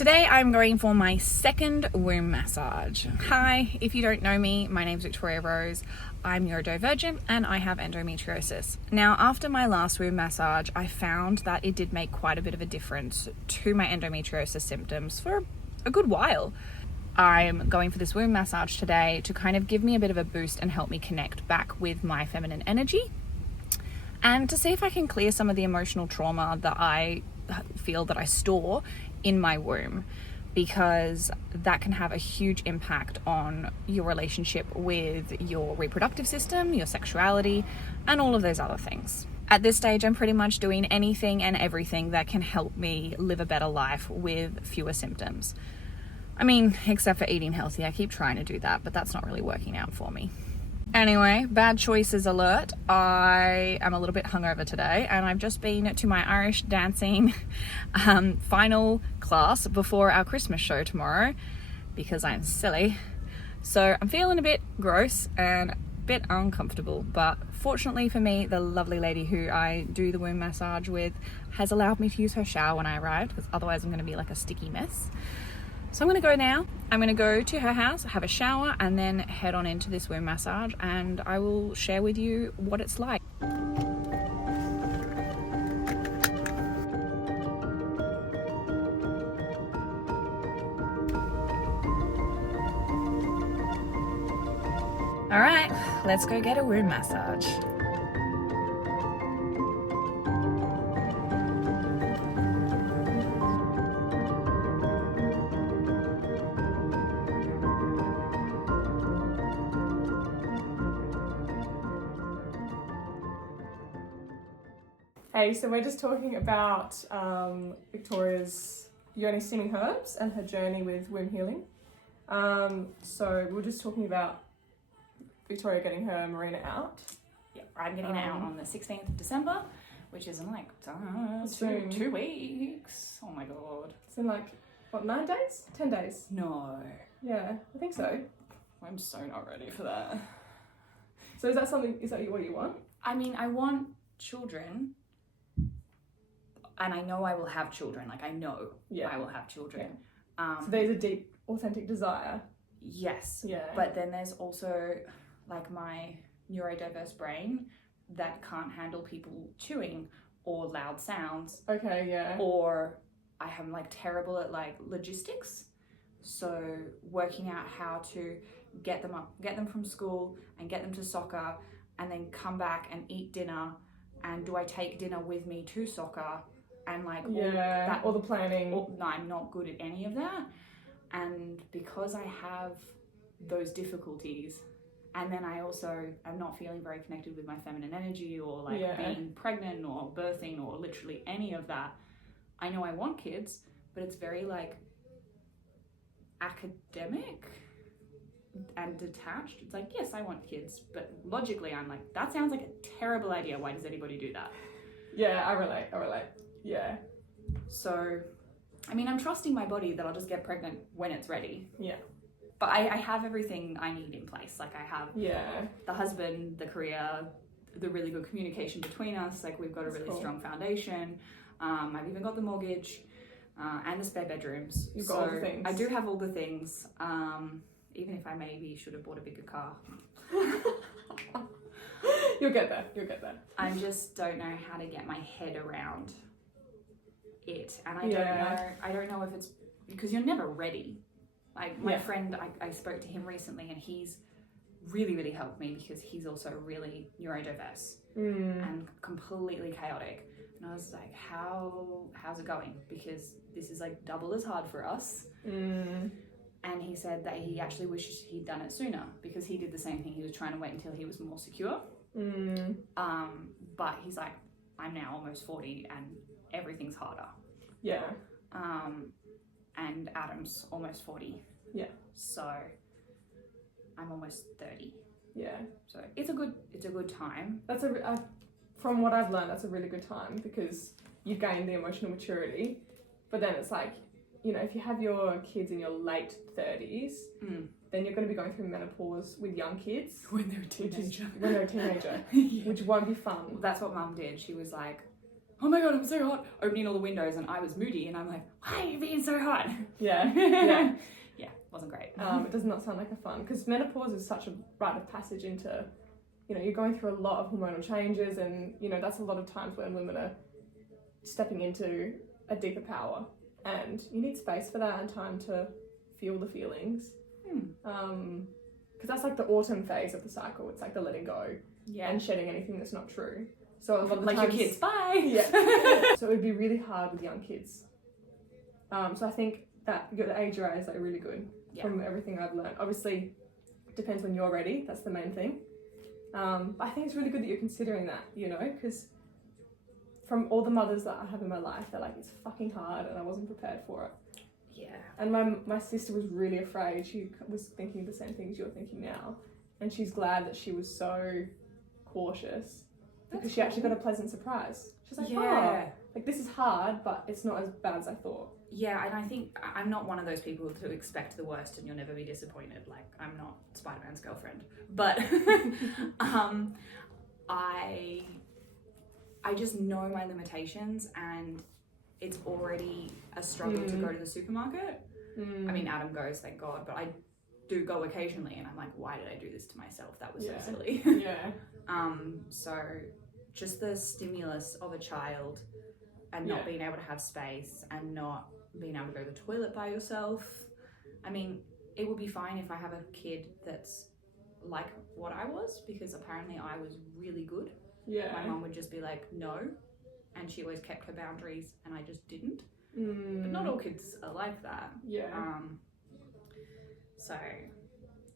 Today I'm going for my second womb massage. Hi, if you don't know me, my name's Victoria Rose. I'm neurodivergent and I have endometriosis. Now, after my last womb massage, I found that it did make quite a bit of a difference to my endometriosis symptoms for a good while. I'm going for this womb massage today to kind of give me a bit of a boost and help me connect back with my feminine energy, and to see if I can clear some of the emotional trauma that I feel that I store in my womb, because that can have a huge impact on your relationship with your reproductive system, your sexuality, and all of those other things. At this stage, I'm pretty much doing anything and everything that can help me live a better life with fewer symptoms. I mean, except for eating healthy. I keep trying to do that, but that's not really working out for me. Anyway, bad choices alert. I am a little bit hungover today, and I've just been to my Irish dancing final class before our Christmas show tomorrow because I'm silly. So I'm feeling a bit gross and a bit uncomfortable, but fortunately for me, the lovely lady who I do the womb massage with has allowed me to use her shower when I arrive, because otherwise I'm going to be like a sticky mess. So I'm going to go now. I'm going to go to her house, have a shower, and then head on into this womb massage, and I will share with you what it's like. All right, let's go get a womb massage. Hey, so we're just talking about Victoria's yoni-steaming herbs and her journey with womb healing. So we're just talking about Victoria getting her Marina out. Yeah, I'm getting it out on the 16th of December, which is in like Soon. 2 weeks. Oh my god. It's in like, what, 9 days? 10 days? No. Yeah, I think so. I'm so not ready for that. So is that what you want? I mean, I want children, and I know I will have children. Like, I know I will have children. Yeah. So there's a deep, authentic desire. Yes. Yeah. But then there's also like my neurodiverse brain that can't handle people chewing or loud sounds. Okay, yeah. Or I am like terrible at like logistics. So working out how to get them from school and get them to soccer, and then come back and eat dinner. And do I take dinner with me to soccer? And like all the planning. No, I'm not good at any of that. And because I have those difficulties, and then I also am not feeling very connected with my feminine energy, or like being pregnant or birthing or literally any of that, I know I want kids, but it's very like academic and detached. It's like, yes, I want kids, but logically I'm like, that sounds like a terrible idea. Why does anybody do that? Yeah, I relate. Yeah. So, I mean, I'm trusting my body that I'll just get pregnant when it's ready. Yeah. But I have everything I need in place. Like, I have the husband, the career, the really good communication between us. Like, we've got a really strong foundation. I've even got the mortgage and the spare bedrooms. You've got all the things. I do have all the things. Even if I maybe should have bought a bigger car. You'll get there. I just don't know how to get my head around it. And I don't know if it's because you're never ready. Like my friend, I spoke to him recently, and he's really, really helped me because he's also really neurodiverse and completely chaotic. And I was like, how's it going? Because this is like double as hard for us. And he said that he actually wishes he'd done it sooner, because he did the same thing. He was trying to wait until he was more secure. But he's like, I'm now almost 40 and everything's harder. Yeah. And Adam's almost 40. Yeah. So I'm almost 30. Yeah. So it's a good time. That's from what I've learned, that's a really good time, because you've gained the emotional maturity. But then it's like, you know, if you have your kids in your late 30s, then you're going to be going through menopause with young kids. When they're a teenager. Which won't be fun. That's what Mum did. She was like, oh my God, I'm so hot, opening all the windows, and I was moody, and I'm like, why are you being so hot? Yeah, yeah. Yeah, wasn't great. It does not sound like a fun, because menopause is such a rite of passage into, you know, you're going through a lot of hormonal changes, and, you know, that's a lot of times when women are stepping into a deeper power, and you need space for that and time to feel the feelings. Because that's like the autumn phase of the cycle. It's like the letting go and shedding anything that's not true. So a lot of the like times, your kids, bye. Yeah. So it would be really hard with young kids. So I think that the age you're at is like really good from everything I've learned. Obviously, it depends when you're ready. That's the main thing. But I think it's really good that you're considering that, you know, because from all the mothers that I have in my life, they're like, it's fucking hard and I wasn't prepared for it. Yeah. And my sister was really afraid. She was thinking the same things you're thinking now. And she's glad that she was so cautious because she actually got a pleasant surprise. She's like, oh, like this is hard, but it's not as bad as I thought. Yeah, and I think I'm not one of those people to expect the worst and you'll never be disappointed. Like, I'm not Spider-Man's girlfriend. But I just know my limitations, and it's already a struggle to go to the supermarket. I mean, Adam goes, thank God, but I do go occasionally, and I'm like, why did I do this to myself? That was so silly. So just the stimulus of a child and not being able to have space and not being able to go to the toilet by yourself. I mean, it would be fine if I have a kid that's like what I was, because apparently I was really good. My mum would just be like, no, and she always kept her boundaries, and I just didn't. But not all kids are like that. So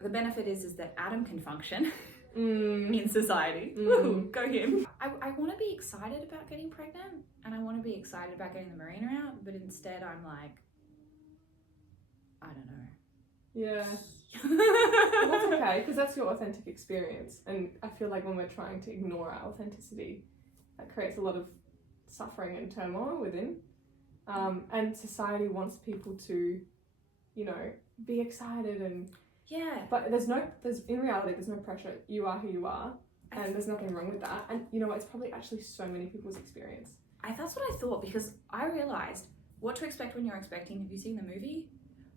the benefit is that Adam can function in society. Woo, go him. I want to be excited about getting pregnant, and I want to be excited about getting the marina out, but instead I'm like, I don't know. Well, that's okay, because that's your authentic experience, and I feel like when we're trying to ignore our authenticity, that creates a lot of suffering and turmoil within. And society wants people to, you know, be excited and but in reality there's no pressure. You are who you are, and there's nothing wrong with that. And you know, it's probably actually so many people's experience. That's what I thought, because I realized what to expect when you're expecting. Have you seen the movie?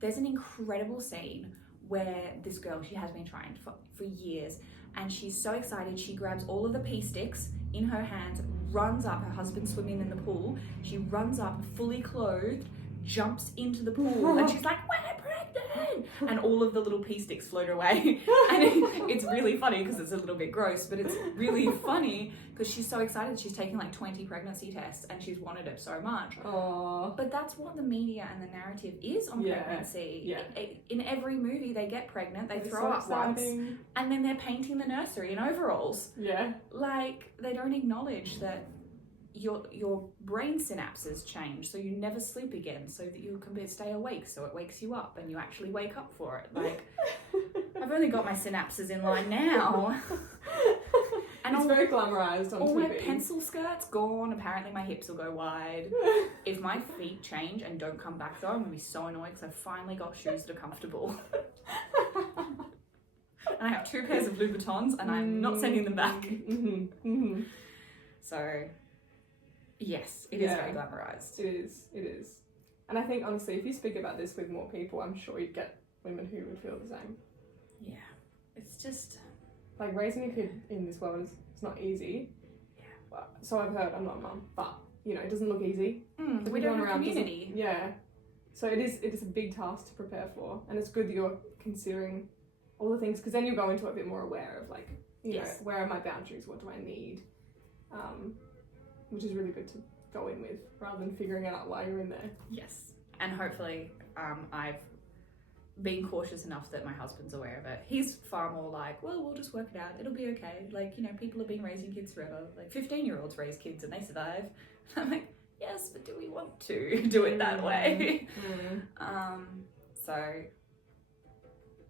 There's an incredible scene where this girl, she has been trying for years, and she's so excited, she grabs all of the pea sticks in her hands, runs up, her husband's swimming in the pool, she runs up fully clothed, jumps into the pool, and she's like, we're pregnant, and all of the little pea sticks float away. And it's really funny because it's a little bit gross, but it's really funny because she's so excited. She's taking like 20 pregnancy tests and she's wanted it so much. But that's what the media and the narrative is on pregnancy. In every movie they get pregnant, they throw up once, and then they're painting the nursery in overalls. Like, they don't acknowledge that your brain synapses change, so you never sleep again, so that you can stay awake, so it wakes you up and you actually wake up for it. Like, I've only got my synapses in line now. And it's very glamorized on all TV. My pencil skirts gone. Apparently my hips will go wide. If my feet change and don't come back though, I'm gonna be so annoyed because I've finally got shoes that are comfortable. And I have 2 pairs of Louboutins, and I'm not sending them back. So yes, it is very glamorized. It is. And I think, honestly, if you speak about this with more people, I'm sure you'd get women who would feel the same. Yeah. It's just... like, raising a kid in this world it's not easy. Well, so I've heard, I'm not a mum, but, you know, it doesn't look easy. We don't have a community. So it is a big task to prepare for. And it's good that you're considering all the things, because then you go into it a bit more aware of, like, you know, where are my boundaries? What do I need? Which is really good to go in with, rather than figuring it out while you're in there. Yes. And hopefully I've been cautious enough that my husband's aware of it. He's far more like, well, we'll just work it out. It'll be okay. Like, you know, people have been raising kids forever. Like, 15-year-olds raise kids and they survive. I'm like, yes, but do we want to do it that way? So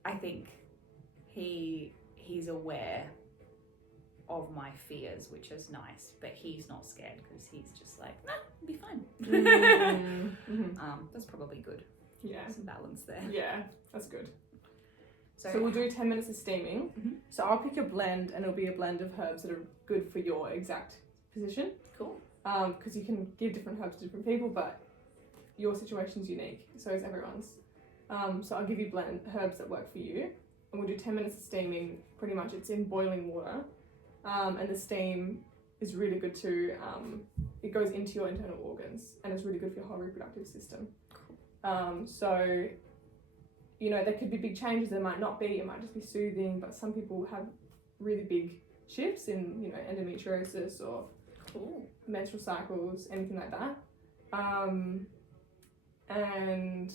I think he's aware of my fears, which is nice, but he's not scared because he's just like, nah, it'll be fine. That's probably good. Some balance there. That's good. So we'll do 10 minutes of steaming. So I'll pick your blend, and it'll be a blend of herbs that are good for your exact position. Cool. because you can give different herbs to different people, but your situation's unique, so is everyone's. So I'll give you blend herbs that work for you, and we'll do 10 minutes of steaming. Pretty much it's in boiling water, and the steam is really good to, it goes into your internal organs, and it's really good for your whole reproductive system. So, you know, there could be big changes, there might not be, it might just be soothing, but some people have really big shifts in, you know, endometriosis or menstrual cycles, anything like that. And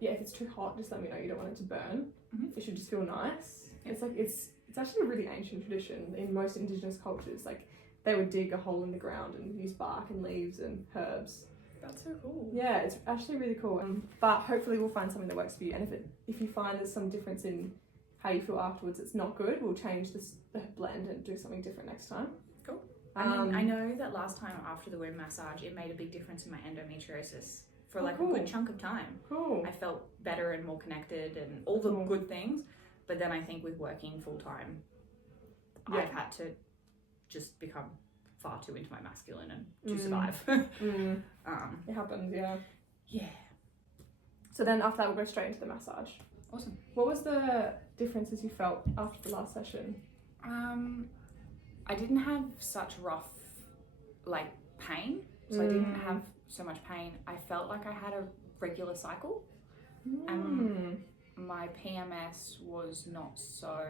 yeah, if it's too hot, just let me know. You don't want it to burn. It should just feel nice. It's like, it's actually a really ancient tradition in most indigenous cultures. Like, they would dig a hole in the ground and use bark and leaves and herbs. That's so cool. Yeah, it's actually really cool. But hopefully we'll find something that works for you. And if you find there's some difference in how you feel afterwards, it's not good, we'll change the blend and do something different next time. Cool. I mean, I know that last time after the womb massage, it made a big difference in my endometriosis for a good chunk of time. Cool. I felt better and more connected and all the good things. But then I think with working full time, I've had to just become far too into my masculine and to survive. It happens, yeah. Yeah. So then after that, we'll go straight into the massage. Awesome. What was the differences you felt after the last session? I didn't have such rough, pain. So I didn't have so much pain. I felt like I had a regular cycle. My PMS was not so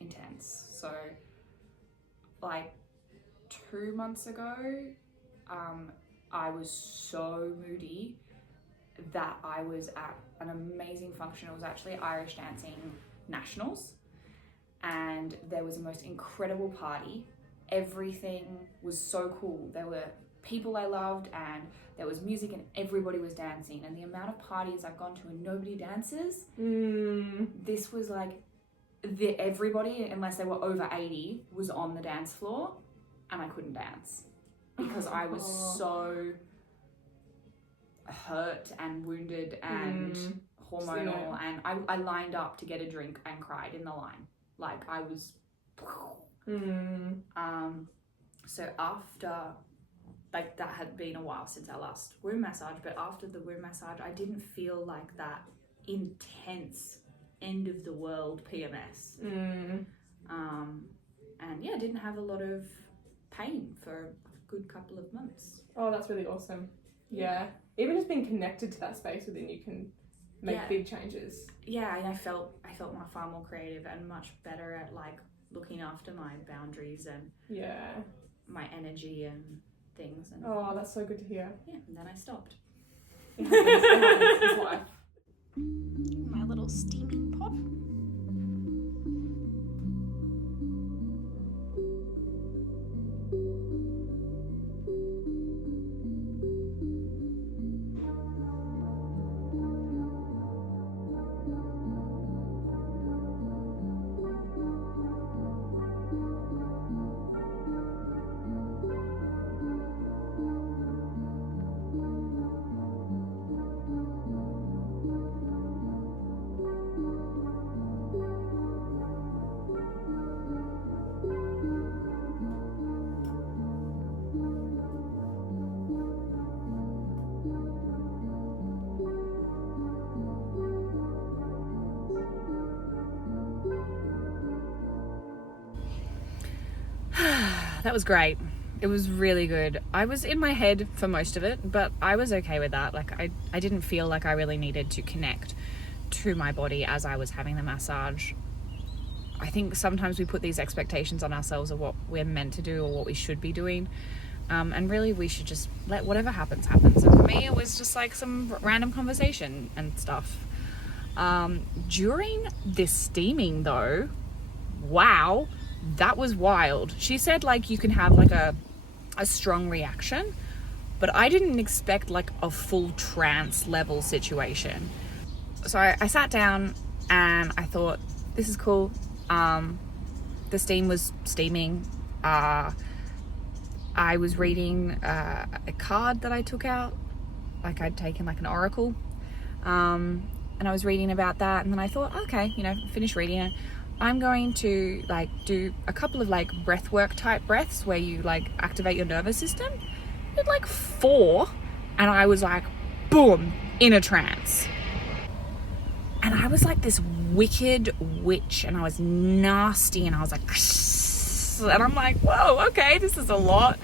intense. So 2 months ago, I was so moody that I was at an amazing function. It was actually Irish Dancing Nationals, and there was the most incredible party. Everything was so cool. There were people I loved, and there was music, and everybody was dancing. And the amount of parties I've gone to and nobody dances, this was everybody, unless they were over 80, was on the dance floor, and I couldn't dance because I was so hurt and wounded and hormonal, and I lined up to get a drink and cried in the line. I was so after that had been a while since our last womb massage, but after the womb massage I didn't feel like that intense end of the world PMS. And yeah, I didn't have a lot of pain for a good couple of months. Oh, that's really awesome. Yeah. Even just being connected to that space within you can make big changes. Yeah, and I felt far more creative and much better at looking after my boundaries and my energy and things. And oh, that's so good to hear. Yeah, and then I stopped. It happens. It's life. My little steaming pot. That was great. It was really good. I was in my head for most of it, but I was okay with that. I didn't feel like I really needed to connect to my body as I was having the massage. I think sometimes we put these expectations on ourselves of what we're meant to do or what we should be doing. And really we should just let whatever happens happen. So for me, it was just some random conversation and stuff. During this steaming though, wow, that was wild. She said you can have a strong reaction, but I didn't expect a full trance level situation. So I sat down and I thought, this is cool. The steam was steaming. I was reading a card that I took out, I'd taken an oracle, and I was reading about that, and then I thought, okay, finish reading it. I'm going to like do a couple of like breath work type breaths where you like activate your nervous system. I did like 4 and I was like, boom, in a trance. And I was like this wicked witch and I was nasty and I was like, and I'm like, whoa, okay, this is a lot.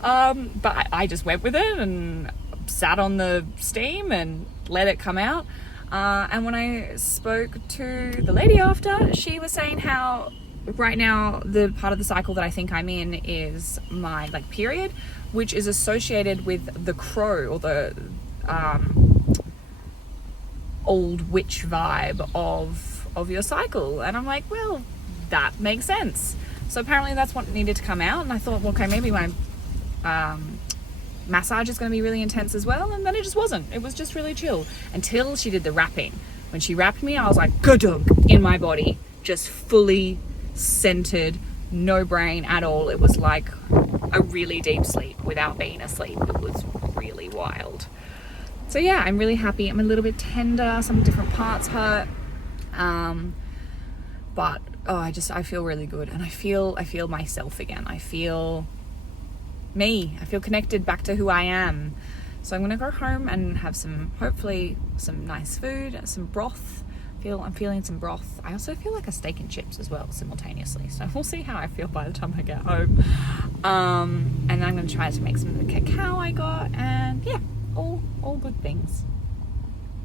But I just went with it and sat on the steam and let it come out. And when I spoke to the lady after, she was saying how right now the part of the cycle that I think I'm in is my like period, which is associated with the crow or the old witch vibe of your cycle. And I'm like, well, that makes sense. So apparently that's what needed to come out. And I thought, well, okay, maybe my massage is going to be really intense as well. And then it just wasn't. It was just really chill until she did the wrapping. When she wrapped me, I was like, gadunk, in my body, just fully centered, no brain at all. It was like a really deep sleep without being asleep. It was really wild. So yeah, I'm really happy. I'm a little bit tender. Some different parts hurt. But I feel really good, and I feel myself again. I feel me. I feel connected back to who I am. So I'm gonna go home and have hopefully some nice food, some broth. I'm feeling some broth. I also feel like a steak and chips as well simultaneously. So we'll see how I feel by the time I get home. And I'm gonna try to make some of the cacao I got, and yeah, all good things.